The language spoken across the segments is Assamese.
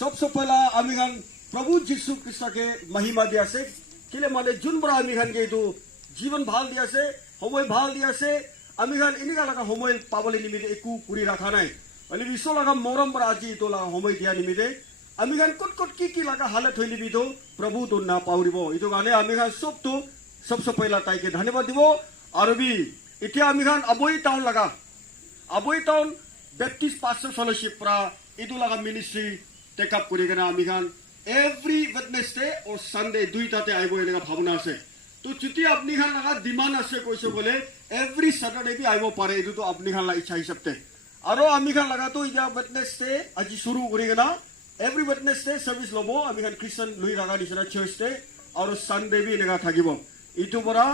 सबसे पहला आमी खान प्रभु जीशु ख्रिस्ट के महिमा दिया से किले माने जुन बड़ा आमी खान के तो जीवन भाल दिया से समय भाल दिया से आमी खान इनिका लगा समय पावले निमित्ते एकु कुरी रखा नहीं अनि विश्व लगा मोरम बड़ा जी तो लगा समय दिया निमित्ते आमी खान कुट कुट की लगा हालत होइली भी तो प्रभु तो ना पाउरिबो इतो गाने आमी खान सब तो सबसे पहला ताई के धन्यवाद दिबो और भी इतिया आमी खान अबोई टाउन लगा Aboi town Baptist pastor fellowship pra itu laga ministry take up kuri kana ami khan every Wednesday or Sunday duita te aibo elega bhabna ase to chuti apni khan laga demand ase koise bole every Saturday bi aibo pare itu to apni khan la ichha hisabte aro ami khan laga to ija Wednesday aji shuru kuri kana every Wednesday service lobo ami khan Christian lui raga disana church te aro Sunday bi elega thakibo itu pora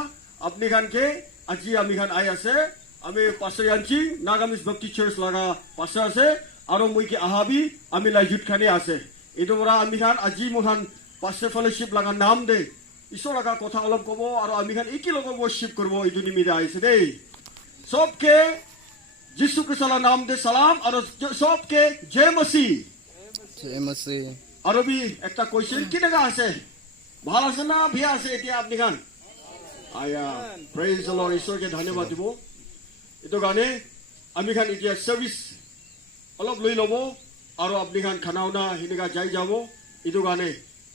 apni khan ke aji ami khan ai ase আমি পাশে আনছি নাগামিস ভক্তি চার্চ লাগা পাশে আছে আর মই কি আহাবি আমি লাইজুত খানে আছে এটো বড় আমি খান আজি মোখান পাশে ফেলোশিপ লাগা নাম দে ঈশ্বর লাগা কথা অলপ কব আর আমি খান একি লগ ওয়ার্শিপ করব ইদু নিমিতে আইছে দেই সবকে যিশু খ্রিস্টের নাম দে সালাম আর সবকে জয় মসি আর বি একটা কোশ্চেন কি লাগা আছে ভাল আছে না ভিয়া আছে এটা আপনি খান আয়া প্রেজ দ্য লর্ড ঈশ্বরকে ধন্যবাদ দিব itu gane ami khan itia service olop loi lobo aro apni khan khanao na hiniga jai jabo itu gane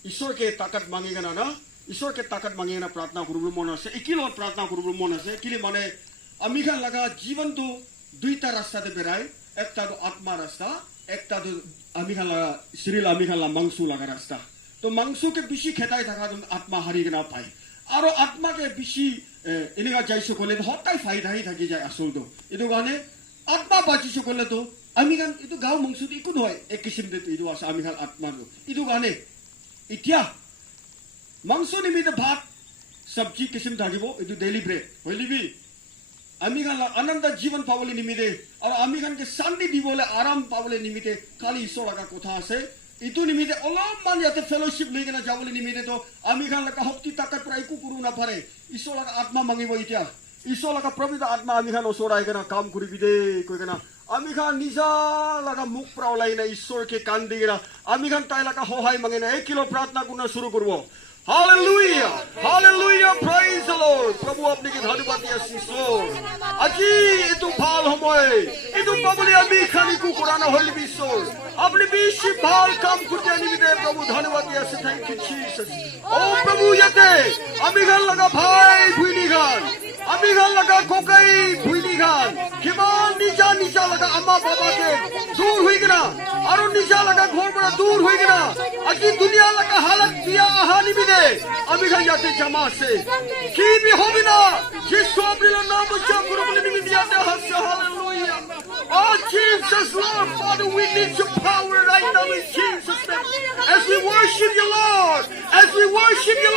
ishwar ke takat mangi gana na ishwar ke takat mangi na pratna kurubul mon ase ikilo pratna kurubul mon ase kile mane ami khan laga jiban to duita rasta te berai ekta to atma rasta ekta to ami khan laga shiril ami khan la mangsu laga rasta to mangsu ke bishi khetai thaka to atma hari gana pai aro atma ke bishi এনেকা যাইছো কলে হতাই ফাইদাই থাকি যায় আসল তো এটো গানে আত্মা বাঁচিছো কলে তো আমি গান এটো গাঁও মংসুত একো নহয় এক কিসিম দে এটো আছে আমি খান আত্মা এটো গানে ইতিয়া মাংস নিমিতে ভাত সবজি কিসিম থাকিব এটো ডেইলি ব্রেড হইলিবি আমি খান আনন্দ জীবন পাবলে নিমিতে আর আমি খানকে শান্তি দিবলে আরাম পাবলে নিমিতে খালি ঈশ্বর লাগা কথা আছে itu nimite olomman yate fellowship legena jabole nimite to ami khan laka hokti takat pra iku kuru na pare ishor laka atma mangibo itia ishor laka pravida atma ami khan osorai kana kam kuri bide koi kana ami khan nija laka muk pra olai na ishor ke kandi gera ami khan tai laka hohai mangena 1 kilo pratna kuna shuru korbo hallelujah hallelujah praise the lord prabhu apni ke dhanyabad diasi ishor aji etu bhal homoy etu babuli ami khan iku korana hoili ishor अपने बीच भाल काम करते निमित्ते प्रभु धन्यवाद दिया से थैंक यू जीसस ओ प्रभु यते अमिगल लगा भाई भुइनी गान अमिगल लगा कोकई भुइनी गान किमान निजा निजा लगा अम्मा बाबा के दूर हुई गना और निजा लगा घर बड़ा दूर हुई गना अजी दुनिया लगा हालत दिया हानि भी दे अमिगल यते जमा से की भी हो बिना जिसको अपने नाम उच्चा करो बोले निमित्ते यते हंस hallelujah oh Jesus Lord Father we need your power right now in Jesus' name. As we worship you,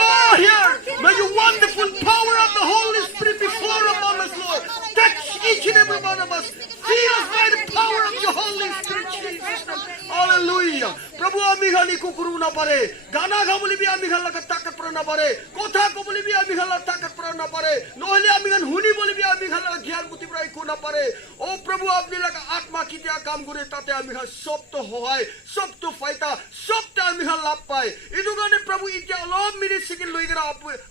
Lord, here, may your wonderful power of the Holy Spirit be flowing upon us, Lord. Touch each and every one of us. Fill us by the power of your Holy Spirit, Jesus' name. Hallelujah. Prabhu ami khani ku kuru na pare. Gana gamuli bi ami khala takat pra na pare. Kotha ko boli bi ami khala takat pra na pare. Nohole ami khan huni boli bi ami khala gyan buti pra ku na pare. Oh Prabhu apni laga atma kitia kam kore tate ami khan sob to hoy sob to faita sob ta ami khan lap pai idu gane prabhu itya olom mini sikil loi gena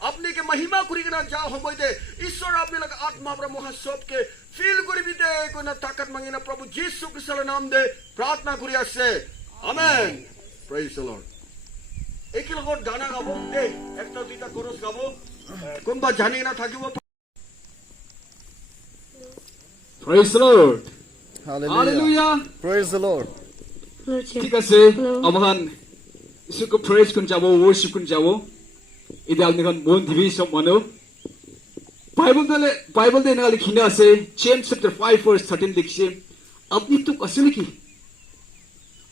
apni ke mahima kuri gena ja homoy de ishwar apni laga atma pra moha sob ke feel kori bide kona takat mangina prabhu jesu kristal naam de pratna kuri ase amen praise the lord ekil got gana gabo de ekta duita chorus gabo konba jani na thakibo praise the lord Hallelujah. Praise the Lord. ঠিক আছে আমাহান ইসুকো প্রেজ কুন যাবো ওয়ার্শিপ কুন যাবো ইদাল নিখন মন দিবি সব মানো বাইবেল দে নালি খিনা আছে জেমস চ্যাপ্টার 5 verse 13 লিখছে আপনি তো আসলে কি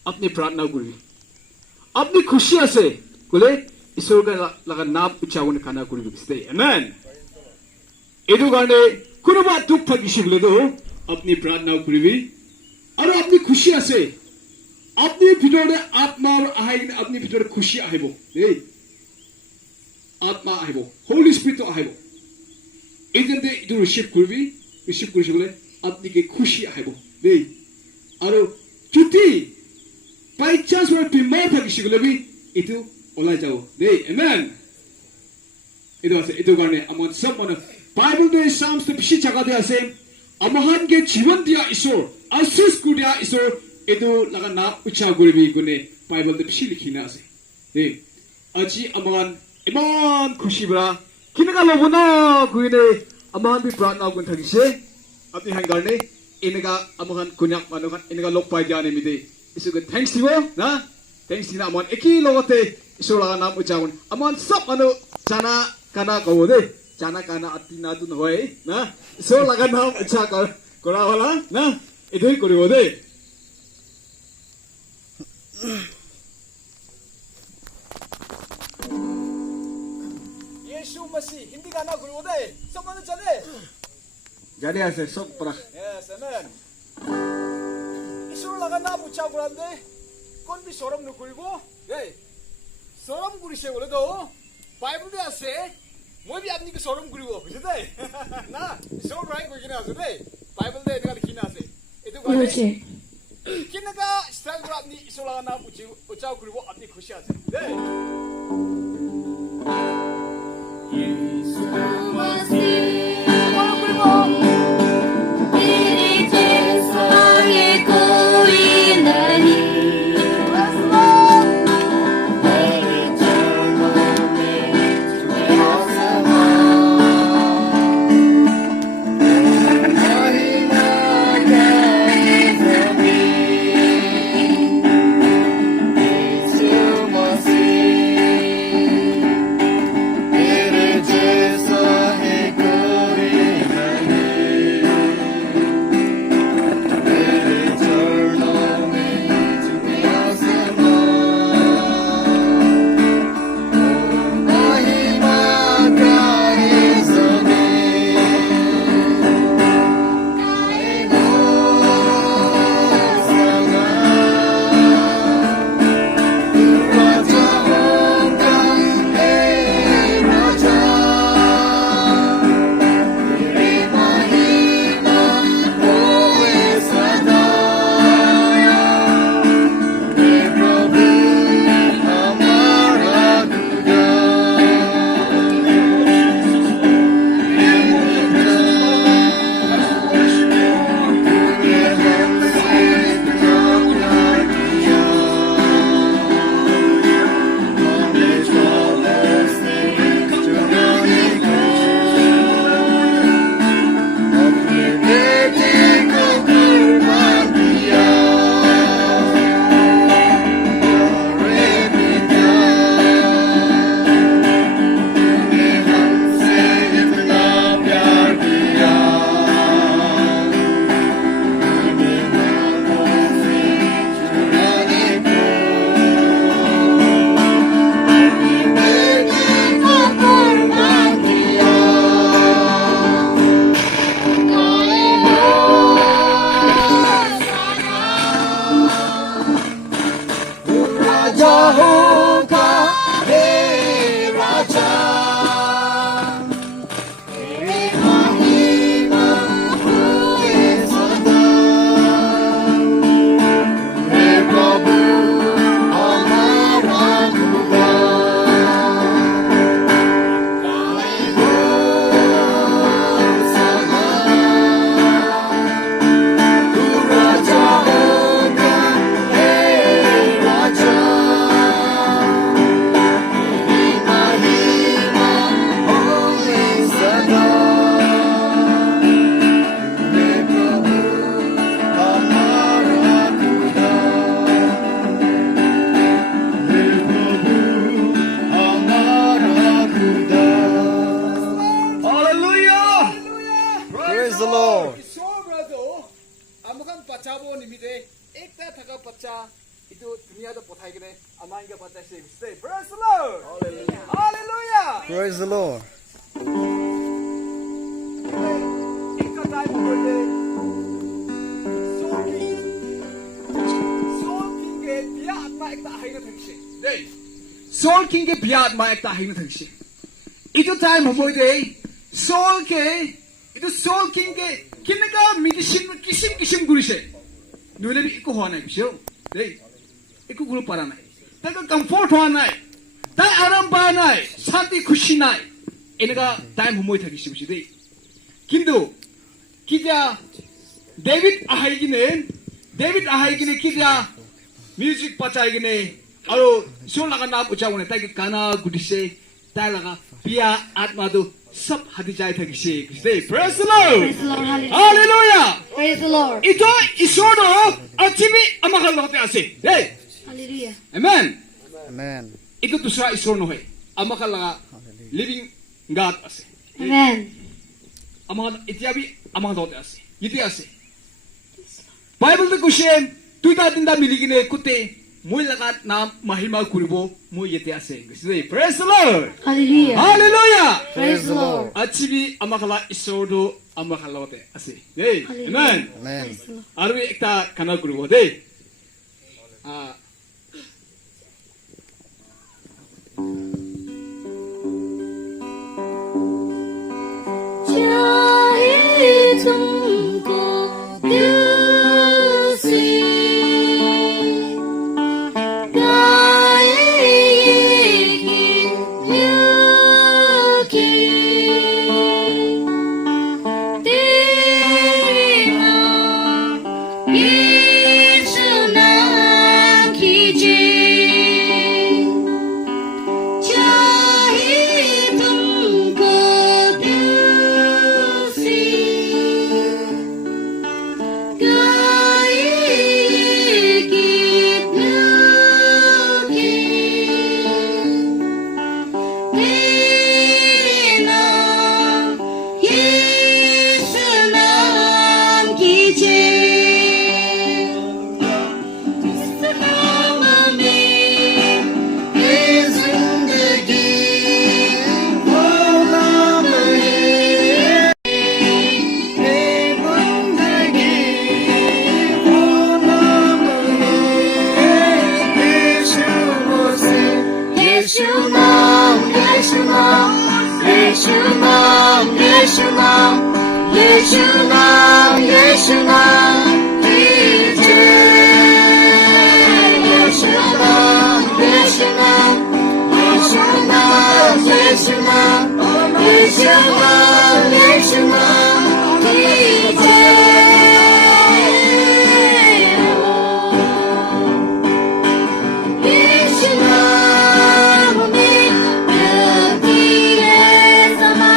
আপনি প্রার্থনা করি আপনি খুশি আছে বলে ঈশ্বর লাগা নাম উচ্চারণ খানা করি বিস্তে আমেন এদু গানে কোনবা দুঃখ থাকিছে বলে তো আপনি প্রার্থনা করিবি আর আপনি খুশি আছে আপনি ভিতরে আত্মার আহিব আপনি ভিতরে খুশি আহিব এই আত্মা আহিব হোলি স্পিরিট আহিব এই যে ইটো রিসিভ কৰিছে বলে আপনি কি খুশি আহিব দেই আৰু যদি by chance were pimay thagishigulabi itu olay jaw de amen itu garne amon sab mana Bible de Psalms to pishi jaga de ase amahan ke jivan dia isor asis kudia isor itu laga na ucha guribi gune Bible de pishi likhina ase de aji amahan iman khushi bra kinaga lobona guine amahan bi pratna gun thagise apni hangarne inaga amahan kunyak manukan inaga lokpai jane mide isu good thanks to na thanks na amon eki logote isor laga nam ucha gun amon sab anu jana kana gode jana kana atina dun hoy na isor laga nam ucha kora hola na idoi koribo de Yesu Masih hindi gaana koribo de someone jane Jadi ase sok pra. yes amen isor laga na bucha kurande kon bi soram nu koribo hey soram kurise bole do bible de ase moi bi apni ke soram koribo bujhe na isor right ko kina ase de bible de egal kina ase etu gane kina ka style kora apni isor laga na bucha koribo apni khushi ase de Praise the Lord. Hallelujah. Praise the Lord. Saul king के बियाद में एक ताहिन थंगशे इतो टाइम हमोय दे Saul के इतो Saul king के किनका मिकिसिम किसिम गुरिशे नुले भी इको होना बिशो दे একো কৰিব পৰা নাই তাই কমফৰ্ট হোৱা নাই তাই আৰাম পোৱা নাই শান্তি খুশি নাই এনেকা টাইম সময় থাকিছে বুজি দেই কিন্তু কিতিয়া ডেভিড আহাই কিনে কিতিয়া মিউজিক পাচাই কিনে আৰু ঈশ্বৰ লগা নাম উচ্চাৰণে তাইক গানা গুটিছে তাই লগা বিয়া আত্মাটো সব হাতি যাই থাকিছে বুজি দেই praise the lord Praise the Lord. Hallelujah. Hallelujah Praise the Lord. ইটো ঈশ্বৰটো আচিবি আমাৰ লগতে আছে দেই Hallelujah. Amen Amen. Ito dusra isor no hai. Amaka laga living God ase. Amen. Amaka itiabi amaka dote ase. Yiti ase. Bible de kushem tuita tinda miligine kute moi laga nam mahima kuribo moi yete ase. Say praise the Lord. Hallelujah. Hallelujah. Praise the Lord. Achibi amaka la isor do amaka lote ase. Hey, amen. Amen. Praise the Lord. Arwi ekta kana kuribo dey. चाहे तुमको दिल से गाए ये गीत मिलके तेरे नाम यीशु नाम कीजिए चाहे तुमको दिल से गाए गीत मिलके तेरे नाम यीशु नाम कीजिए इस नाम में ये जिंदगी वो नाम है ये जिंदगी वो नाम है यीशु मसीह यीशु नाम यीशु नाम यीशु नाम यीशु नाम यीशु नाम यीशु नाम कीजिए यीशु नाम यीशु नाम यीशु नाम यीशु नाम यीशु नाम यीशु नाम कीजिए यीशु नाम में मिलती है समा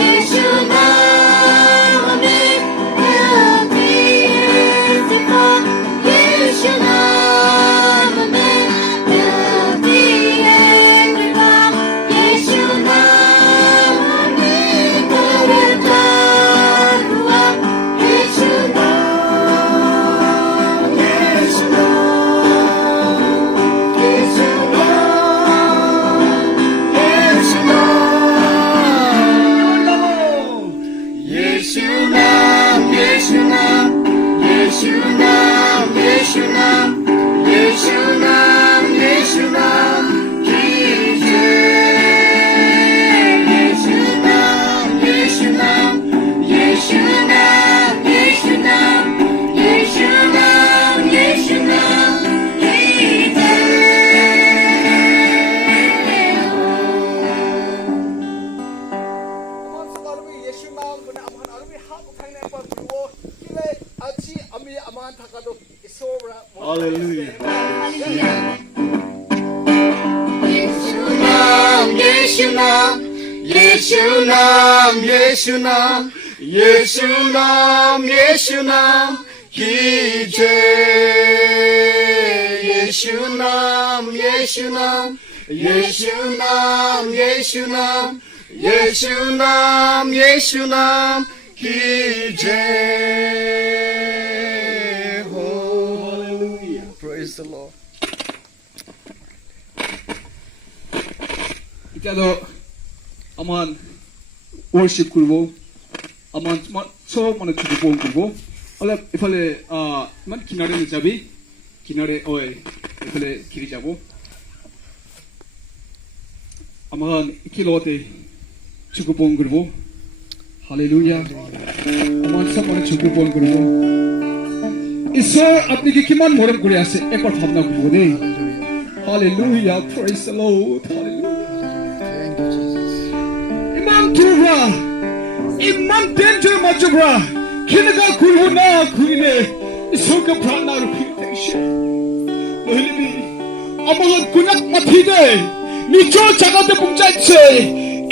यीशु नाम में मिलती है सिफा यीशु नाम में मिलती है कृपा यीशु नाम में करता हुआ यीशु नाम यीशु नाम यीशु नाम यीशु नाम यीशु नाम यीशु नाम यीशु नाम यीशु नाम कीजिए यीशु नाम यीशु नाम यीशु नाम यीशु नाम यीशु नाम यीशु नाम Aman sa arumi Yesu naam kuna aman arumi hap uthang na pa buo kile achi ami aman thakado isobra Hallelujah. Hallelujah. यीशु नाम यीशु नाम यीशु नाम यीशु नाम यीशु नाम यीशु नाम कीजिए यीशु नाम यीशु नाम यीशु नाम यीशु नाम यीशु नाम यीशु नाम कीजिए हो Praise the Lord. 이따도 아만 worship 그리고 아만 처음 만에 주고 그리고 알레 이팔레 만 기나레는 잡이 기나레 어에 이팔레 길이 잡고 아만 킬로테 주고 그리고 할렐루야 아만 처음 만에 주고 그리고 ঈশ্বৰ আপোনাক কিমান মৰম কৰি আছে এবাৰ ভাৱনা কৰিব দেই Hallelujah, praise the Lord. Hallelujah. Iman tuwa, iman danger majubra. Kinaga kuruna kuine, isoka prana rupitation. Lohilibi, amagan kunak matide, nicho chagate pumchaitse.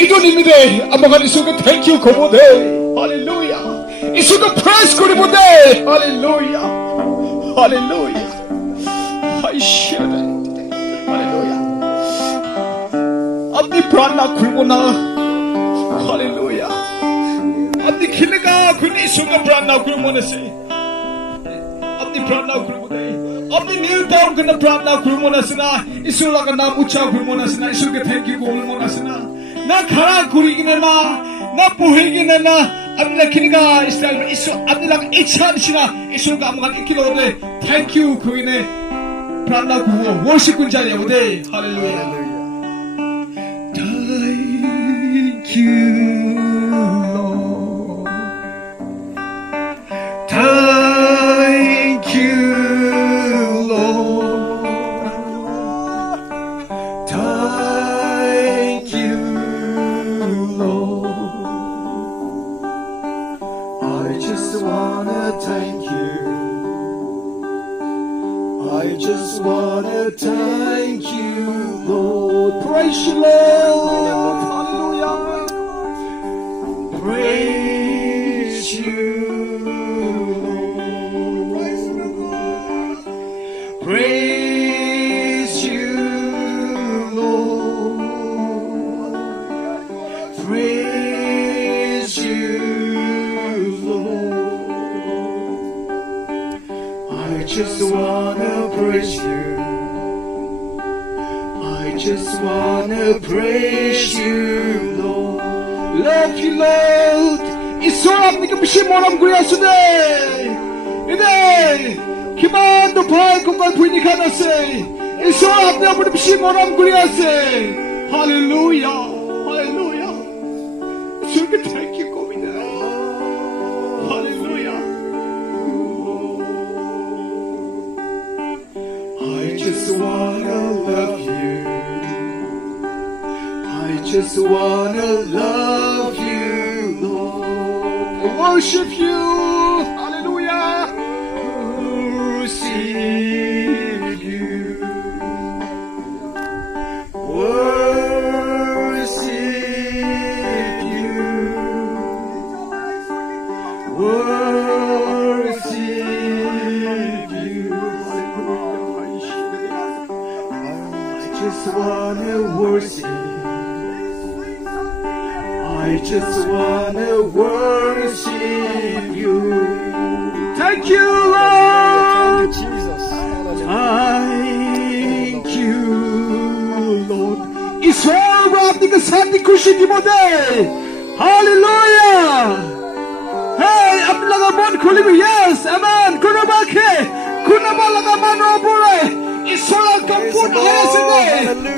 Ito nimide, amagan isoka thank you komode. Hallelujah. Isoka praise koribode. Hallelujah. Hallelujah. I share that. अपनी प्रार्थना खुलबो ना हालेलुया अपनी खिलगा खुनी सुगा प्रार्थना खुलबो ना से अपनी प्रार्थना खुलबो दे अपनी न्यू टाउन करना प्रार्थना खुलबो ना से ना ईश्वर का नाम ऊंचा खुलबो ना से ना ईश्वर के थैंक यू बोलबो ना से ना खरा खुरी किने ना पुही किने ना अपनी खिलगा इस्राएल में ईश्वर अपनी लग इच्छा निशिना ईश्वर का अमगन इकिलो दे थैंक यू खुने प्रार्थना खुबो वर्शिप कुन जाय बोदे hallelujah Thank you, Lord. Thank you, Lord. Thank you, Lord. I just wanna thank you. I just wanna thank you, Lord. Praise you, Lord. Hallelujah. Praise you, Lord. Praise you, Lord. Praise you, Lord. I just wanna praise you. I just wanna praise you, Lord. Love you, Lord. 이소 앞니까 비시 모람 구야수네. 이네 기만도 바이 공간 부인이 가나세. 이소 앞니 앞으로 비시 모람 구야세. 할렐루야, 할렐루야. 이소게 thank you 고민해. 할렐루야. I just wanna love you. I just wanna love you, Lord. Worship you, hallelujah. Worship you. Worship you. Worship you. I just wanna worship. I just wanna worship you. Thank you, Lord. Thank you, Jesus. Thank you, Lord. 이소와 네가 산디 쿠시디 모데. 할렐루야. Hey, ablaga mon kholibi yes, amen. Kunabake, kunabalaga manobure. Isola kampun ayasede.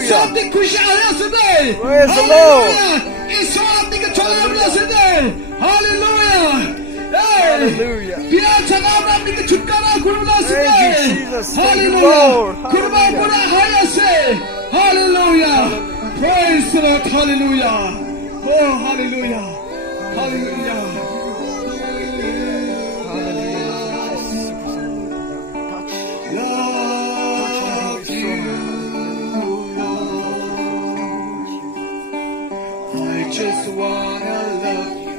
Santi kushi ayasede. Praise the Lord. Isola nika chola ayasede. Hallelujah. Hallelujah. Dia chagama nika chutkara kurulase. Thank you, Jesus. Thank you, Hallelujah. Lord. Kurba pura ayase. Hallelujah. Praise the Lord. Hallelujah. Oh, hallelujah. Hallelujah. Love you, Lord. I just wanna love you.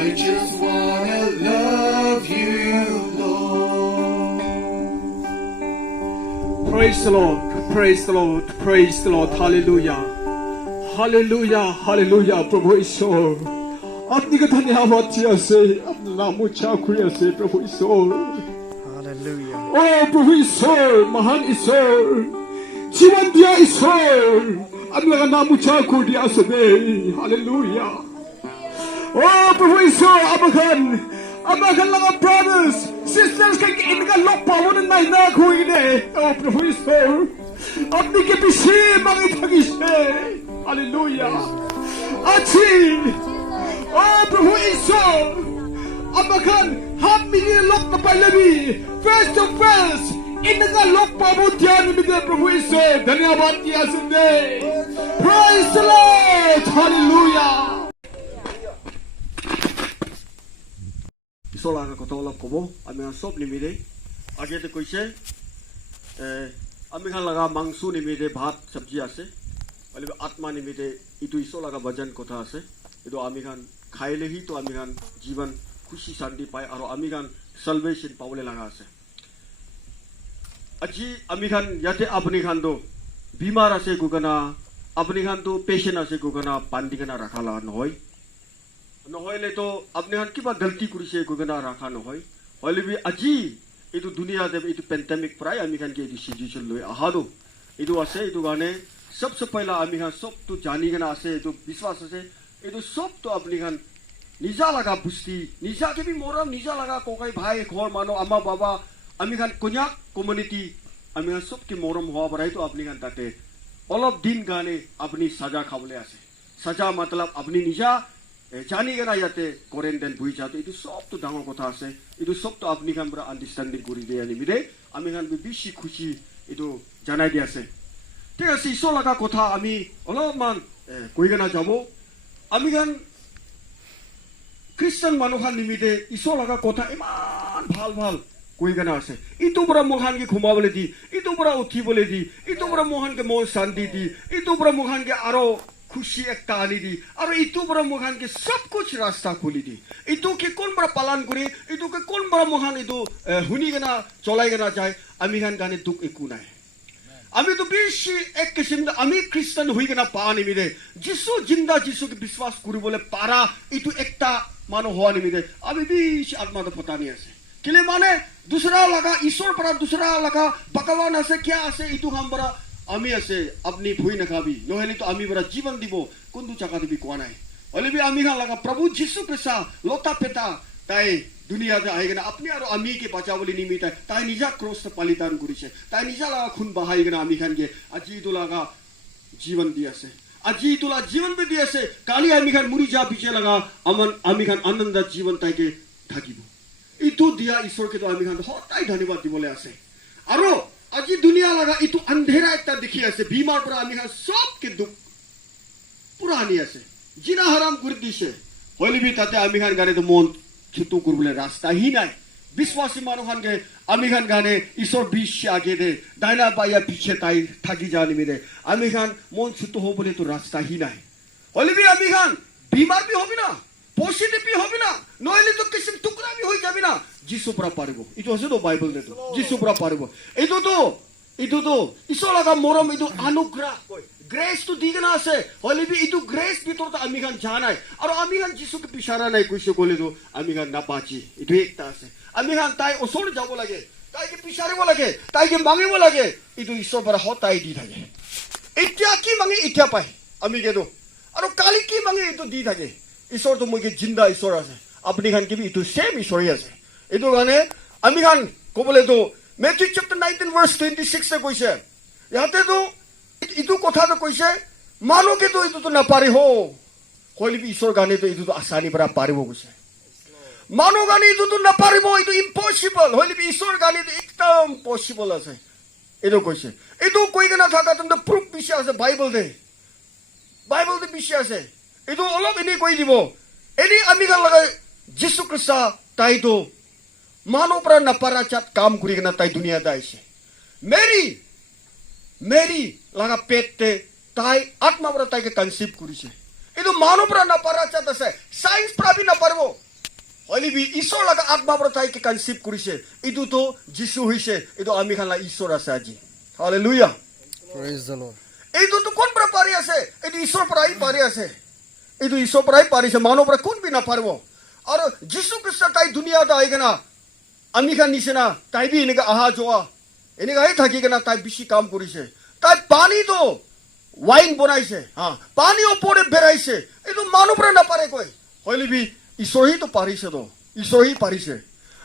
I just wanna love you, Lord. Praise the Lord. Praise the Lord. Praise the Lord. Hallelujah. Hallelujah. Hallelujah. प्रभु ईश्वर आपने का धन्यवाद दिया से अपना नाम ऊंचा किया से प्रभु ईश्वर Hallelujah. ओ प्रभु ईश्वर महान ईश्वर जीवन दिया ईश्वर अपना का नाम ऊंचा किया से हालेलुया ओ प्रभु ईश्वर अबगन लगा brothers sisters का इनका लोग पावन नहीं ना कोई ने ओ प्रभु ईश्वर अपने के पीछे मांगे थकी से हालेलुया अच्छी ओ प्रभु ईश्वर Amakan ham mini lok na palabi face to face inaga lok pabutian ni de Prabhu Ise dhanyawad kiya sinde. Praise the Lord. Hallelujah. ঈশ্বৰ লগা কথা অলপ ক'ব আমি চব নিমিলে আগেতে কৈছে আমি খান লগা মাংস নিমিলে ভাত চব্জি আছে অলপ আত্মা নিমিলে ইটো ঈশ্বৰ লগা ভজন কথা আছে এইটো আমি খান খাইলেহি তো আমি খান জীৱন খুশি শান্তি পায় আৰু আমি খান সালভেশন পাবলৈ লগা আছে আজি আমি খান ইয়াতে আপুনি খান তো বিমাৰ আছে গুগনা আপুনি খান তো পেশেন্ট আছে গুগনা পান্দিগনা ৰাখা লগা নহয় নহলে তো আপনি হান কিবা গলতি কৰিছে গগনা ৰাখা নহয় হলিবি আজি এইটো দুনিয়াতে এইটো পেন্ডেমিক প্ৰায় আমি খান কি এইটো সিচুৱেচন লৈ আহাৰো এইটো আছে এইটো গানে সবসে পহলা আমি খান সব তো জানি গনা আছে এইটো বিশ্বাস আছে এইটো সব তো আপনি খান নিজা লগা বুস্তি নিজাকে বি মৰম নিজা লগা ককাই ভাই ঘৰ মানুহ আমা বাবা আমি খান কন্যাক কমিউনিটি আমি খান সবকে মৰম হোৱা পৰাই তো আপনি খান তাতে অলপ দিন গানে আপনি সাজা খাবলৈ আছে সাজা মতলব আপনি নিজা জানি গেনা ইয়াতে কোয়ারেন্টাইন বুঝি যাতে এইটো সব তো ডাঙৰ কথা আছে এইটো সব তো আপনি খান পুৰা আন্ডাৰস্ট্যান্ডিং কৰি দিয়ে আনিমিদে আমি খান বেশি খুশি এইটো জানাই দি আছে ঠিক আছে ঈশ্বৰ লগা কথা আমি অলপমান কৈ গেনা যাব আমি খান খ্ৰীষ্টান মানুহৰ নিমিতে ঈশ্বৰ লগা কথা ইমান ভাল ভাল কৈ গেনা আছে ইটো পুৰা মোহানকে ঘুমাবলৈ দি ইটো পুৰা উঠিবলৈ দি ইটো পুৰা মোহানকে মন শান্তি দি ইটো পুৰা মোহানকে আৰু खुशी একটা আনি দি আৰু ইটো পৰা মোহানকে সব কুছ ৰাস্তা খুলি দি ইটো কি কোন পৰা পালন কৰি ইটো কি কোন পৰা মোহান ইটো হুনি গনা চলাই গনা যায় আমি গান গানে দুখ একো নাই আমি তো বেশি এক কিসিম আমি খ্রিস্টান হই গনা পা নিমিদে যিশু জিন্দা যিশুকে বিশ্বাস কৰিবলৈ পাৰা ইটো একটা মানুহ হোৱা নিমিদে আমি বেশি আত্মাটো পতানি আছে কেলে মানে দুসৰা লগা ঈশ্বৰ পৰা দুসৰা লগা ভগৱান আছে কিয়া আছে ইটো হাম পৰা আমি আছে আপনি ভুই নাখাবি নহলে তো আমি বড় জীবন দিব কোনটো চাকা দিবি কোৱা নাই অলবি আমি খান লাগা প্ৰভু যীশু খ্ৰিস্ট লতা পেতা তাই দুনিয়াতে আহি গেনা আপনি আৰু আমি কে বাঁচাবলৈ নিমিতে তাই নিজা ক্ৰস পালিতান কৰিছে তাই নিজা লাগা খুন বাহাই গেনা আমি খান কে আজি তো লাগা জীবন দি আছে আজি তোলা জীবন বি দি আছে কালি আমি খান মুৰি যা পিছে লাগা আমি খান আনন্দ জীবন তাইকে থাকিব ইটো দিয়া ঈশ্বৰকে তো আমি খান সদায় ধন্যবাদ দিবলৈ আছে আৰু আজি দুনিয়া লগা ইটো আন্ধেৰা একটা দেখি আছে বিমাৰ পৰা আমি সবকে দুখ পুৰানি আছে জিনা হাৰাম কৰি দিছে হলিবি তাতে আমি খান গানে তো মন ছুটু কৰিবলৈ ৰাস্তা হি নাই বিশ্বাসী মানুহকে আমি খান গানে ঈশ্বৰ বিশ্ব আগে দে ডাইনা বাইয়া পিছে তাই থাকি জানি মিলে আমি খান মন ছুটু হবলৈ তো ৰাস্তা হি নাই হলিবি আমি খান বিমাৰ বি হবি না পজিটিভ বি হবি না নহলে তো কিছু টুকরা বি হৈ যাবি না যিশু পৰা পাৰিব ইটো আছে তো বাইবেল দে তো যিশু পৰা পাৰিব এইটো তো ঈশ্বৰ লগা মৰম ইটো অনুগ্ৰহ কয় গ্ৰেস তো দিগনা আছে হলিবি ইটো গ্ৰেস ভিতৰত আমি খান জানাই আৰু আমি খান যিশুকে বিচাৰা নাই কৈছে কলে তো আমি খান নাপাচি ইটো একটা আছে আমি খান তাই ওচৰ যাব লাগে তাইকে বিচাৰিব লাগে তাইকে মাগিব লাগে ইটো ঈশ্বৰ পৰা হতাই দি থাকে এতিয়া কি মাগে এতিয়া পায় আমি কেতো আৰু কালি কি মাগে ইটো দি থাকে ঈশ্বৰ তো মই জিন্দা ঈশ্বৰ আছে আপনি খান কি ইটো সেম ঈশ্বৰই আছে এইটো গানে আমি খান কবলে তো Matthew chapter 19 verse 26 এ কৈছে ইয়াতে তো ইটো কথা তো কৈছে মানুহকে তো ইটো তো নাপাৰি হো কইলি ঈশ্বৰ গানে তো ইটো তো আসানি পৰা পাৰিব কৈছে মানুহ গানে ইটো তো নাপাৰিব ইটো ইম্পসিবল হইলি ঈশ্বৰ গানে তো একদম পসিবল আছে এইটো কৈছে এইটো কৈ গনা থাকা তুমি প্ৰুফ বিচি আছে বাইবেল দে বিচি আছে এইটো অলপ এনে কৈ দিব এনি আমি গান লগা যীশু খ্ৰীষ্ট তাই তো মানৱ পৰা নাপাৰা চাত কাম কৰি গনা তাই দুনিয়া দাইছে মেৰি লাগা পেটতে তাই আত্মা পৰা তাইকে কনসিভ কৰিছে এইটো মানৱ পৰা নাপাৰা চাত আছে সায়েন্স পৰা বি নাপাৰব হলিবি ঈশ্বৰ লাগা আত্মা পৰা তাইকে কনসিভ কৰিছে এইটো তো যীশু হৈছে এইটো আমি খালা ঈশ্বৰ আছে আজি হালেলুয়া Praise the Lord. এইটো তো কোন পৰা পাৰি আছে এইটো ঈশ্বৰ পৰাই পাৰি আছে এইটো ঈশ্বৰ পৰাই পাৰিছে মানৱ পৰা কোন বি নাপাৰব আৰু যীশু খ্ৰীষ্ট তাই দুনিয়াত আহি গনা আমি খান নিচিনা তাই বি এনেকা আহা যোৱা এনেকাই থাকি কেনা তাই বেছি কাম কৰিছে তাই পানী তো ওয়াইন বনাইছে পানী ওপৰে বেৰাইছে এইটো মানুহ পৰা নাপাৰে কয় হলিবি ঈশ্বৰহি তো পাৰিছে তো ঈশ্বৰহি পাৰিছে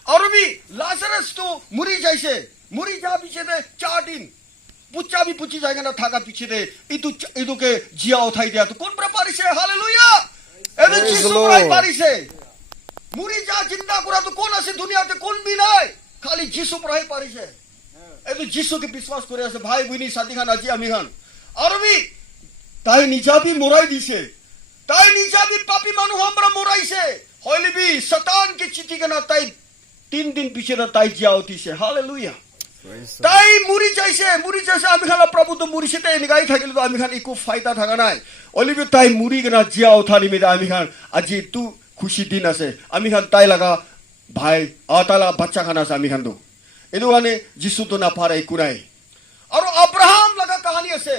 আৰু বি লাজাৰাস তো মৰি যাইছে মৰি যা পিছতে 4 দিন বুচ্চা বি পুচি যায় না থাকা পিছতে ইটোকে জিয়া উঠাই দিয়া তো কোন পৰা পাৰিছে হালেলুয়া এনে যিশু পৰাই পাৰিছে মুৰি যা জিন্দা কৰাটো কোন আছে দুনিয়াতে কোন বি নাই খালি যিশু পৰাই পাৰিছে এইটো যিশুকে বিশ্বাস কৰি আছে ভাই বুইনি সাথী খান আজি আমি খান আৰু বি তাই নিজাবি মৰাই দিছে তাই নিজাবি পাপী মানুহৰ পৰা মৰাইছে হলিবি শতানকে চিঠি কেনা তাই 3 দিন পিছতে তাই জিয়া উঠিছে হালেলুয়া তাই মুৰি যাইছে আমি খালা প্ৰভু তো মুৰিছে তাই নিগাই থাকিলো আমি খান একো ফাইদা থাকা নাই হলিবি তাই মুৰি কেনা জিয়া উঠা নিমিতে আমি খান আজি তু খুশি দিন আছে আমি খান তাই লাগা ভাই তাই লাগা বাচ্চা খান আছে আমি খান তো এইটো কাৰণে যিশু তো নাপাৰে একো নাই আৰু আব্ৰাহাম লাগা কাহানী আছে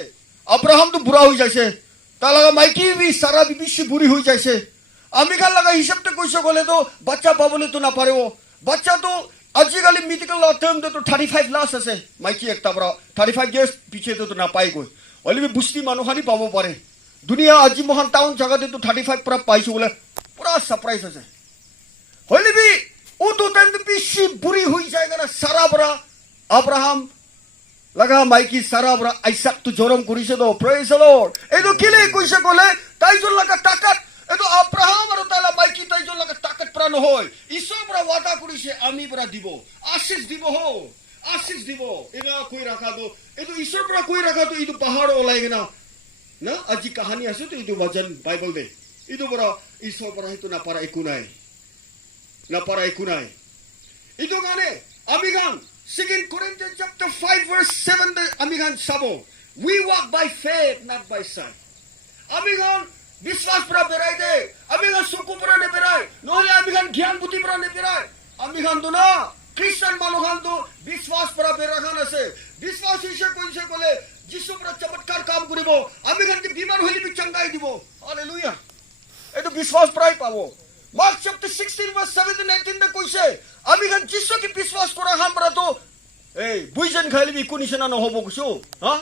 আব্ৰাহাম তো বুঢ়া হৈ যাইছে তাৰ লাগা মাইকী বি সাৰা বেছি বুঢ়ী হৈ যাইছে আমি খান লাগা হিচাপতে কৈছে গ'লে তো বাচ্চা পাবলৈ তো নাপাৰেও বাচ্চা তো আজিকালি মেডিকেল টাৰ্ম তো 35 লাখ আছে মাইকী একটা পৰা 35 ইয়াৰ্স পিছে তো নাপাই গৈ অলবি বুষ্টি মানুহখানি পাব পাৰে দুনিয়া আজি মহান টাউন জাগাতে তো 35 পৰা পাইছো বোলে পুৰা সাৰপ্ৰাইজ আছে হলিবি ও তো তেন্তে বেছি বুঢ়ী হৈ যায় না সাৰা পৰা আব্ৰাহাম লাগা মাইকী সাৰা পৰা আইসাক তো জৰম কৰিছে তো প্ৰেজ দ্য লৰ্ড এইটো কিলে কৈছে ক'লে তাইজন লাগা তাকাত এইটো আব্ৰাহাম আৰু তাইলা মাইকী তাইজন লাগা তাকাত পৰা নহয় ঈশ্বৰ পৰা ৱাদা কৰিছে আমি পৰা দিব আশীষ দিব এনা কৈ ৰাখা তো এইটো ঈশ্বৰ পৰা কৈ ৰাখা তো এইটো পাহাৰ ওলাই গেনা না আজি কাহানী আছে তো এইটো বচন বাইবেল দে এইটো পৰা ঈশ্বৰ পৰা হেতু নাপাৰা একো নাই এইটো কাৰণে আমি গান 2 Corinthians chapter 5 verse 7 আমি গান চাব we walk by faith not by sight আমি গান বিশ্বাস পৰা বেৰাই দে আমি গান চকু পৰা নেবেৰাই নহলে আমি গান জ্ঞান বুদ্ধি পৰা নেবেৰাই আমি গান তো না খ্ৰীষ্টান মানুহ গান তো বিশ্বাস পৰা বেৰাখান আছে বিশ্বাস হৈছে কৈছে ক'লে যিশু পৰা চমৎকাৰ কাম কৰিব আমি গান কি বিমাৰ হলি বি চংগাই দিব হালেলুয়া এইটো বিশ্বাস পৰাই পাব Mark chapter 16 verse 17 18 তে কৈছে আমি গান যিশুকে বিশ্বাস কৰা হামৰা তো এই বুইজন খাইলিবি কোন নিচিনা নহব কৈছো হা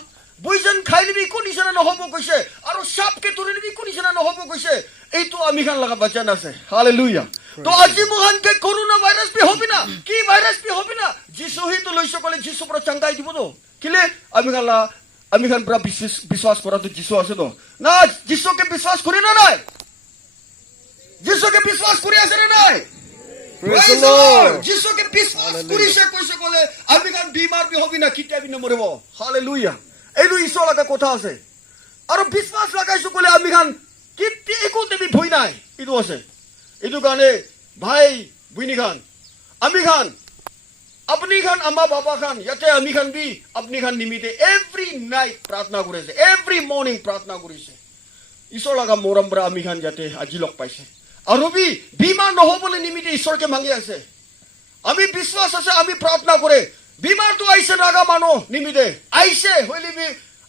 বুইজন খাইলিবি কোন নিচিনা নহব কৈছে আৰু সাপকে তুলিবি কোন নিচিনা নহব কৈছে এইটো আমি গান লাগা বচন আছে হালেলুয়া তো আজি মহান কে করোনা ভাইরাস বি হবি না কি ভাইরাস বি হবি না যিশু হি তো লইছো কলে যিশু পৰা চংগাই দিব তো কিলে আমি গান পৰা বিশ্বাস কৰা তো যিশু আছে তো না যিশুকে বিশ্বাস কৰি না নাই যিশুকে বিশ্বাস কৰি আছে নে নাই Praise the Lord. যিশুকে বিশ্বাস কৰিছে কৈছে ক'লে আমি গান বিমাৰ বি হবি না কিটা বি নমৰিব হালেলুয়া এইটো ঈশ্বৰ লগা কথা আছে আৰু বিশ্বাস লগাইছো ক'লে আমি গান কিটি একো দেবি ভয় নাই এইটো আছে এইটো কাৰণে ভাই বুইনি খান আমি খান আপনি খান আমা বাবা খান ইয়াতে আমি খান বি আপনি খান নিমিতে এভৰি নাইট প্ৰাৰ্থনা কৰিছে এভৰি মৰ্নিং প্ৰাৰ্থনা কৰিছে ঈশ্বৰ লগা মৰম পৰা আমি খান যাতে আজি লগ পাইছে আৰু বি বিমাৰ নহবলৈ নিমিতে ঈশ্বৰকে মাগি আছে আমি বিশ্বাস আছে আমি প্ৰাৰ্থনা কৰে বিমাৰটো আইছে নাগা মানুহ নিমিতে আইছে হলিবি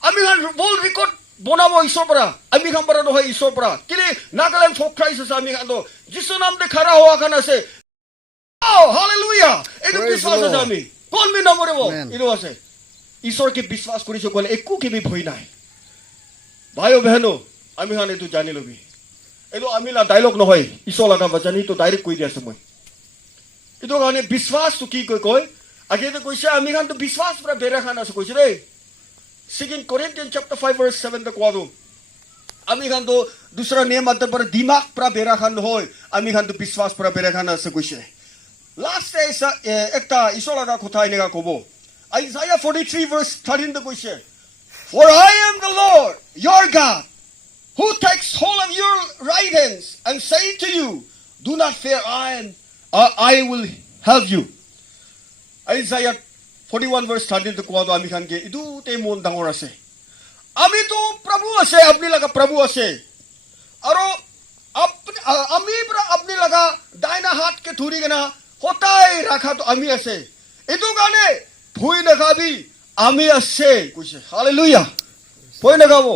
আমি খান বল ৰেকৰ্ড বনাব ঈশ্বৰ পৰা আমি খান পৰা নহয় ঈশ্বৰ পৰা কিলে নাগালেণ্ড ফক ক্ৰাইষ্ট আছে আমি খান যিশু নাম দে খাৰা হোৱা খান আছে হালেলুয়া এইটো বিশ্বাস আছে আমি কোন বি নমৰিব এইটো আছে ঈশ্বৰকে বিশ্বাস কৰিছো ক'লে একো কিবি ভয় নাই ভাই বেহনো আমি খান এইটো জানি লবি এইটো আমি ডাইলগ নহয় ঈশ্বৰ লগা বচন এইটো ডাইৰেক্ট কৈ দি আছো মই এইটো কাৰণে বিশ্বাসটো কি কয় আগেতে কৈছে আমি খান তো বিশ্বাস পৰা বেৰা খান আছে কৈছে দেই 2 Corinthians chapter 5 verse 7 তে কোৱা দো আমি খান তো দুসৰা নিয়ম আন্তৰ পৰা দিমাগ পৰা বেৰা খান নহয় আমি খান তো বিশ্বাস পৰা বেৰা খান আছে কৈছে লাষ্ট একটা ঈশ্বৰ লগা কথা এনেকা ক'ব Isaiah 43 verse 13 তে কৈছে For I am the Lord your God who takes hold of your right hands and say to you, do not fear, I will help you. Isaiah 41 verse 13 to কোৱা আমি খান কে ইটো তে মন ডাঙৰ আছে আমি তো প্ৰভু আছে আপনি লাগা প্ৰভু আছে আৰু আমি পৰা আপনি লাগা দাইনা হাত কে ধৰি কেনা হতাই ৰাখা তো আমি আছে এইটো কাৰণে ভয় নাখাবি আমি আছে কৈছে হালেলুয়া ভয় নাখাব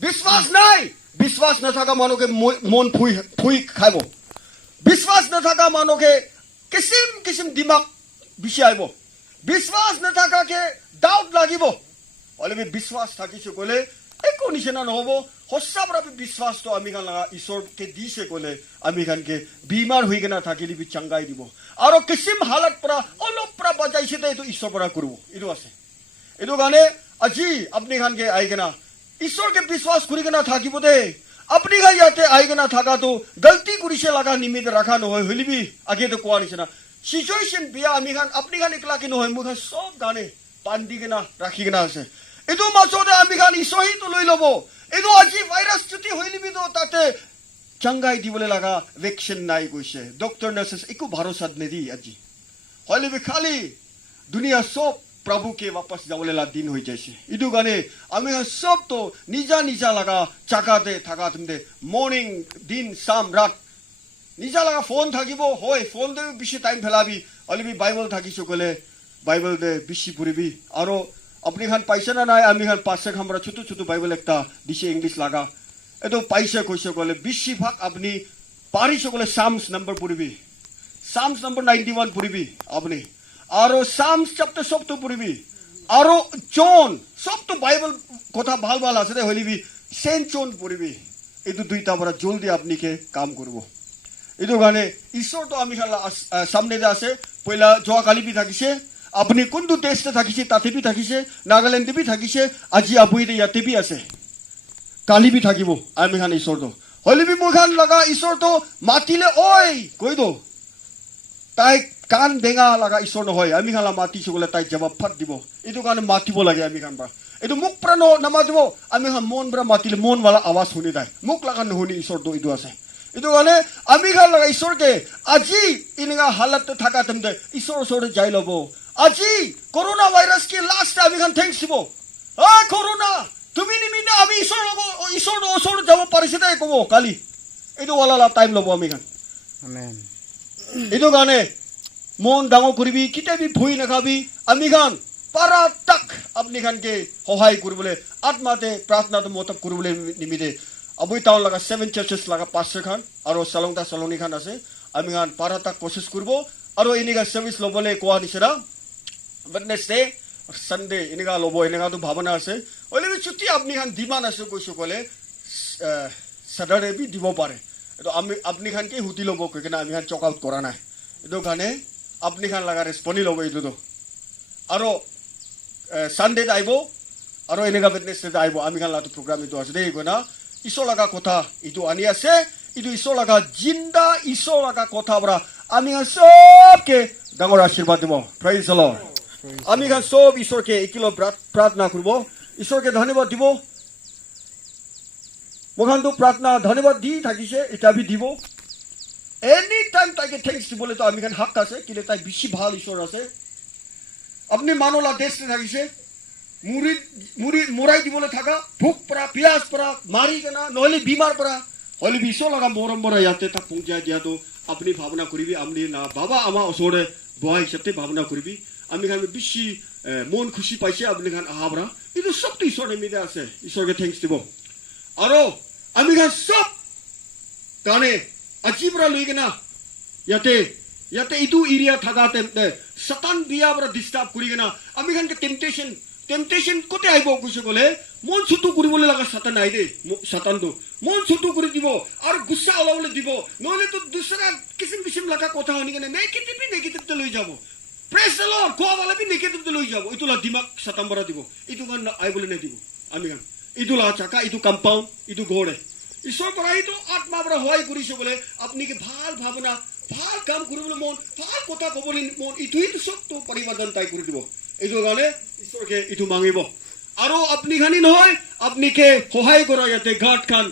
বিশ্বাস নাই বিশ্বাস নাথাকা মানুহকে মন ফুই খাব বিশ্বাস নাথাকা মানুহকে কিসিম দিমাগ বিছি আহিব বিশ্বাস নাথাকাকে ডাউট লাগিব অলবি বিশ্বাস থাকিছে ক'লে একো নিচিনা নহব সঁচা পৰা বিশ্বাসটো আমি খান লগা ঈশ্বৰকে দিছে ক'লে আমি খানকে বিমাৰ হৈ কেনা থাকিলে বি চংগাই দিব আৰু কিসিম হালত পৰা অলপ পৰা বজাইছে এইটো ঈশ্বৰ পৰা কৰিব এইটো আছে এইটো কাৰণে আজি আপনি খানকে আহি কেনা ঈশ্বৰকে বিশ্বাস কৰি কেনা থাকিব দে अपनी का याते आएगा ना थाका तो गलती कुरिशे लगा निमित रखा न हो हिलबी आगे तो कुआ निचना सिचुएशन बिया अमिखान अपनी का निकला कि न हो मुखा सब गाने पांडी के ना राखी के ना से इदु मासोदे अमिखान इसोही तो लई लबो इदु আজি ভাইরাস ছুটি হইলিবি তো তাতে চাঙ্গাই দিবলে লাগা ভ্যাকসিন নাই কইছে ডক্টর নার্সেস একু ভরসা নেদি আজি হইলিবি খালি दुनिया सब प्रभु के वापस जावले ला दिन हो जाए इदु गाने आमी सब तो निजा निजा लगा चाका दे थाका तुमदे मॉर्निंग दिन शाम रात निजा लगा फोन থাকিবो होय फोन दे बिशी टाइम फेलाबी अलबी बाइबल থাকিছো কলে बाइबल दे बिशी पुरिबी आरो अपनी खान पैसा ना नाय आमी खान पासे हमरा छोटो छोटो बाइबल एकता दिसे इंग्लिश लगा एतो पैसा কইছো কলে बिशी भाग अपनी पारिছো কলে साम्स नंबर पुरिबी साम्स नंबर 91 पुरिबी अपनी आरो साम्स चैप्टर सब तो पुरिबी आरो जॉन सब तो बाइबल कथा ভাল ভাল আছে হলিবি সেন্ট জন পুরিবি এদু দুইটা বড় জলদি আপনি কে কাম করব এদু গানে ঈশ্বর তো আমি খালা সামনে দে আছে পয়লা জোয়া কালি বি থাকিছে আপনি কোনটো টেস্টে থাকিছে তাতে বি থাকিছে নাগাল্যান্ডে বি থাকিছে আজি আবুই দে ইয়াতে বি আছে কালি বি থাকিব আমি খান ঈশ্বর তো হলিবি মুখান লাগা ঈশ্বর তো মাতিলে ওই কই দো তাই কান বেঙা লাগা ঈশ্বর নহয় আমি খালা মাতিছো বলে তাই জবাব ফাট দিব এটো কারণে মাতিব লাগে আমি খান বা এটো মুখ প্রাণ নামাতিব আমি খান মন ব্রা মাতিলে মন वाला आवाज শুনি যায় মুখ লাগা নহনি ঈশ্বর তো ইটো আছে এটো কারণে আমি খান লাগা ঈশ্বরকে আজি ইনগা হালত থাকা তমদে ঈশ্বর সরে যাই লব আজি করোনা ভাইরাস কে লাস্ট আমি খান থ্যাঙ্কস দিব আ করোনা তুমি নিমিতে আমি ঈশ্বর ওসর যাব পারিছে তাই কব কালি এটো वाला টাইম লব আমি খান Amen. এটো কারণে মন ডাঙৰ কৰিবি কিতাবি ভুই নাখাবি আমি খান পাৰা তাক আপনি খানকে সহায় কৰিবলৈ আত্মাতে প্ৰাৰ্থনাতে মতক কৰিবলৈ নিমিতে আবুই টাউন লগা 7 চাৰ্চেছ লগা পাঁচশ খান আৰু চালংটা চালনি খান আছে আমি খান পাৰা তাক কোশিশ কৰিব আৰু এনেকা সাৰ্ভিস লবলৈ কোৱা নিচিনা wednesday sunday এনেকা লব এনেকা তো ভাবনা আছে অলৰেডি ছুটি আপনি খান দিমান আছে কৈছো কলে স্যাটাৰডে বি দিব পাৰে এটো আমি আপনি খানকে হুতি লব কইনা আমি খান চক আউট কৰা নাই এটো গানে আপনি খান লাগা রেসপন্ডি লব ইটো তো আরো সানডে আইবো আরো এনেকা ওয়েডনেসডে আইবো আমি খান লাটো প্রোগ্রাম ইটো আছে দেই কইনা ঈশ্বর লাগা কথা ইটো আনি আছে ইটো ঈশ্বর লাগা জিন্দা ঈশ্বর লাগা কথা বড়া আমি খান সবকে ডাঙর আশীর্বাদ দেব প্রেজ দ্য লর্ড আমি খান সব ঈশ্বরকে একিলো প্রার্থনা করব ঈশ্বরকে ধন্যবাদ দিব মোখান তো প্রার্থনা ধন্যবাদ দি থাকিছে এটা বি দিব এনি টাইম তাকে থ্যাঙ্কস দিবলে তো আমি খান হাক আছে কিলে তাই বেশি ভাল ঈশ্বর আছে আপনি মানলা দেশে থাকিছে মুড়ি মোরাই দিবলে থাকা ভুক পরা পিয়াজ পরা মারি কেনা নহলে বিমার পরা হলে বিশ্ব লাগা মরম বড় ইয়াতে তা পৌঁছায় দিয়া তো আপনি ভাবনা করিবি আপনি না বাবা আমা ওসরে বয় হিসাবে ভাবনা করিবি আমি খান বেশি মন খুশি পাইছে আপনি খান আহাবরা কিন্তু সব তো ঈশ্বরের মিদে আছে ঈশ্বরকে থ্যাঙ্কস দিব আরো আমি খান সব কানে अजीबरा लुई ना याते इतु एरिया थागा ते सतान बिया बरा डिस्टर्ब करी ना आमी खान के टेम्पटेशन कोते आइबो कुछ बोले मन छुटू करी बोले लगा सतान आइ दे सतान तो मन छुटू करी दिबो और गुस्सा ओलावले दिबो नले तो दूसरा किसिम लगा কথা হনি কেনে নেগেটিভ তে লই যাবো প্রেজ দ্য লর্ড কোয়া वाला भी নেগেটিভ তে লই যাবো ইতুলা দিমাগ সতান বরা দিব ইতু গান আই বলে নে দিব আমি গান ইতুলা চাকা ইতু কম্পাউন্ড ইতু গোড়ে ঈশ্বর পরাই তো আত্মা বড় হয় করিছে বলে আপনি কি ভাল ভাবনা ভাল কাম কৰিবলৈ মন ভাল কথা কবলৈ মন ইতুই তো সব তো পৰিবৰ্তন তাই কৰি দিব এইটো গানে ঈশ্বৰকে ইতু মাঙিব আৰু আপনি খানি নহয় আপনি কে সহায় কৰা ইয়াতে ঘাট খান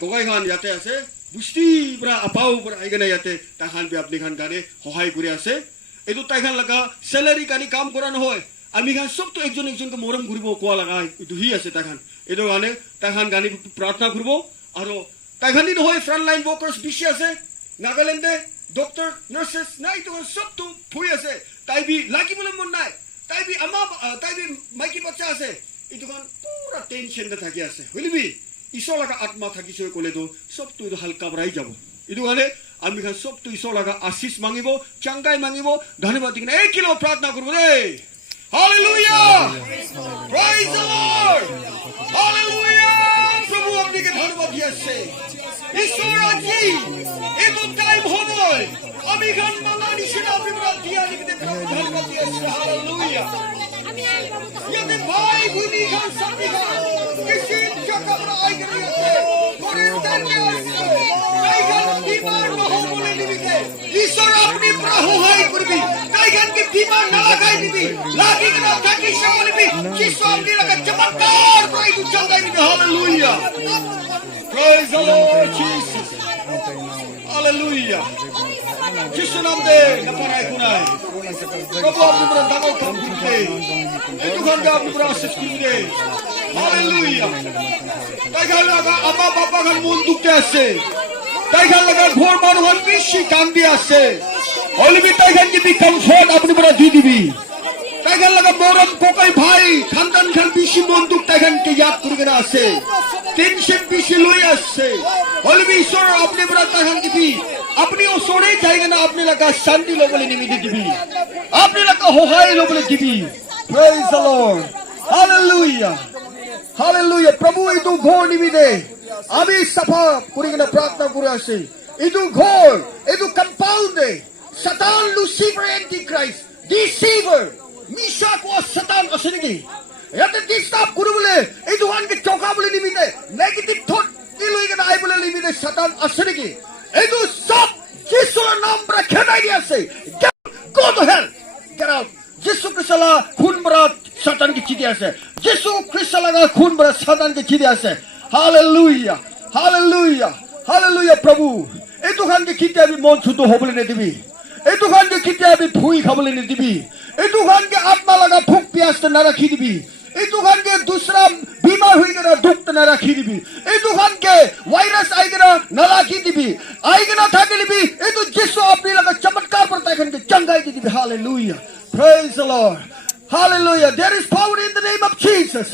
কগাই খান ইয়াতে আছে বুষ্টি বৰা আপাও বৰা আইগনে ইয়াতে তাখান বি আপনি খান গানে সহায় কৰি আছে এইটো তাইখান লাগা স্যালাৰি কানি কাম কৰা নহয় আমি খান সব তো একজনকে মৰম কৰিব কোৱা লাগা ইতু হি আছে তাখান এইটো গানে তাখান গানি প্ৰাৰ্থনা কৰিব আৰু তাইখানি নহয় ফ্রন্ট লাইন ওয়ার্কার্স বেশি আছে নাগাল্যান্ডে ডক্টর নার্সেস নাই তো সব তো ফুই আছে তাই বি লাগি বলে মন নাই তাই বি মাইকি বাচ্চা আছে ইটো কান পুরা টেনশন দে থাকি আছে হইলিবি ঈশ্বর লাগা আত্মা থাকিছে কলে তো সব তো হালকা বড়াই যাব ইটো গানে আমি খান সব তো ঈশ্বর লাগা আশীষ মাঙ্গিব চাঙ্গাই মাঙ্গিব ধন্যবাদ দিন এই কিলো প্রার্থনা করব রে hallelujah praise the lord hallelujah প্রভু আপনাকে ধন্যবাদ দিয়েছে ঈশ্বর আজি এতো টাইম হয় আমি গান মালা নিশিনা বিবরা দিয়া লিখতে ধন্যবাদ দিয়েছে হালেলুয়া ইয়াতে ভাই গুনি গান সাথী গান কিসিম জায়গা বড় আই গরিয়াতে করে की बीमार ना लगाई दिबी लागी के ना थाकी से बोलबी जिसो अपनी लगा चमत्कार कोई तू चल गई hallelujah praise the Lord Jesus hallelujah जिसो नाम दे ना पराई कुनाई प्रभु अपनी पूरा दागो काम करते itu kan gak berproses dulu haleluya tagal laga ama bapa kan munduk jase tagal laga ঘর মানুষ বেশি কান্দি আছে অলবি তাইগান কি কমফর্ট আপনি পুরা দি দিবি তাইগান লাগা মরম কোকাই ভাই খানদান খান বেশি মন্দুক তাইগান কে ইয়াদ করে না আছে টেনশন বেশি লই আসছে অলবি ঈশ্বর আপনি পুরা তাইগান দিবি আপনি ও সরে যাইগে না আপনি লাগা শান্তি লোবলে নিমিতে দিবি আপনি লাগা হোহাই লোবলে দিবি praise the lord hallelujah hallelujah প্রভু এই তো ঘর নিমিতে আমি সাফা করি না প্রার্থনা করে আসি এই তো ঘর এই তো কম্পাউন্ডে Satan, Lucifer, Antichrist, deceiver, Mishak was Satan asinigi. Yat disturb kuru bole, ei duhan ke choka bole nimite, negative thought iloi ke nai bole nimite Satan asinigi. Ei du sab Jesu naam pra khedai dia se. Go to hell. Get out. Jesu Christ la khun bra Satan ki chidi ase. Jesu Christ la khun bra Satan ki chidi ase. Hallelujah. Hallelujah. Hallelujah Prabhu. Ei duhan ke khite abi mon chudo hobole ne dibi. এই দোকানকে খেতে আমি ভুই খাবলে নি দিবি এই দোকানকে আত্মা লাগা ভুক পিয়াস না রাখি দিবি এই দোকানকে दूसरा बीमार हुई गना दुख ना राखी दिबी এই দোকানকে ভাইরাস আই গনা না রাখি দিবি আই গনা থাকে দিবি এই তো যিশু আপনি লাগা চমৎকার पर তাইখান কে চঙ্গাই দি দিবি hallelujah praise the lord hallelujah there is power in the name of Jesus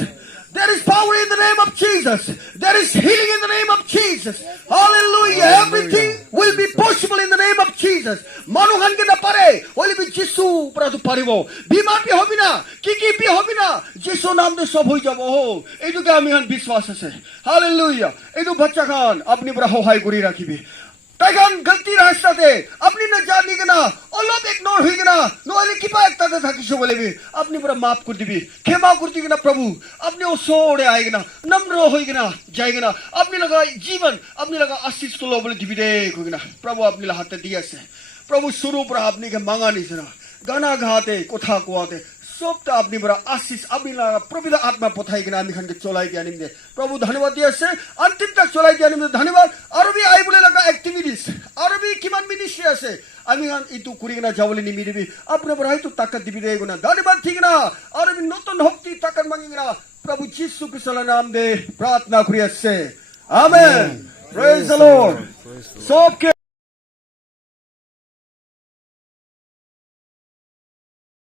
There is power in the name of Jesus. There is healing in the name of Jesus. Hallelujah. Everything will be possible in the name of Jesus. Manuhan ke na pare. Only be Jesu pradu paribo. Bimar pi hobi na. Ki pi hobi na. Jesu naam de sob hoi jabo. Edu ke ami han biswas ase. Hallelujah. Edu bachcha khan apni bra hohai kori rakhibi. তাইগান গলতি রাস্তাতে আপনি না জানি না অলপ ইগনোর হই না নইলে কি পায় তাতে থাকিস বলেবি আপনি পুরো maaf করে দিবি ক্ষমা করে দিবি না প্রভু আপনি ও সোড়ে আইগে না নম্র হই না যাইগে না আপনি লাগা জীবন আপনি লাগা আশীষ তো বলে দিবি রে কই না প্রভু আপনি হাতে দিয়েছে প্রভু শুরু পর আপনি কে মাঙ্গা নিছ না গানা গাতে কথা কোয়াতে সবটা আপনি বড় আশীষ আপনি লাগা প্রভু আত্মা পথাই কিনা আমি খানকে চলাই দিয়ে আনিম দে প্রভু ধন্যবাদ দিয়েছে অন্তিম তক চলাই দিয়ে আনিম ধন্যবাদ আরবি আই বলে লাগা অ্যাক্টিভিটিস আরবি কিমান মিনিস্ট্রি আছে আমি খান ইতু করি না যাবলে নিমি দিবি আপনি বড় হয়তো তাকাত দিবি রে গুনা ধন্যবাদ ঠিক না আরবি নতুন শক্তি তাকাত মাঙ্গি না প্রভু যিশু খ্রিস্টের নাম দে প্রার্থনা করি আছে আমেন প্রেজ দ্য লর্ড সবকে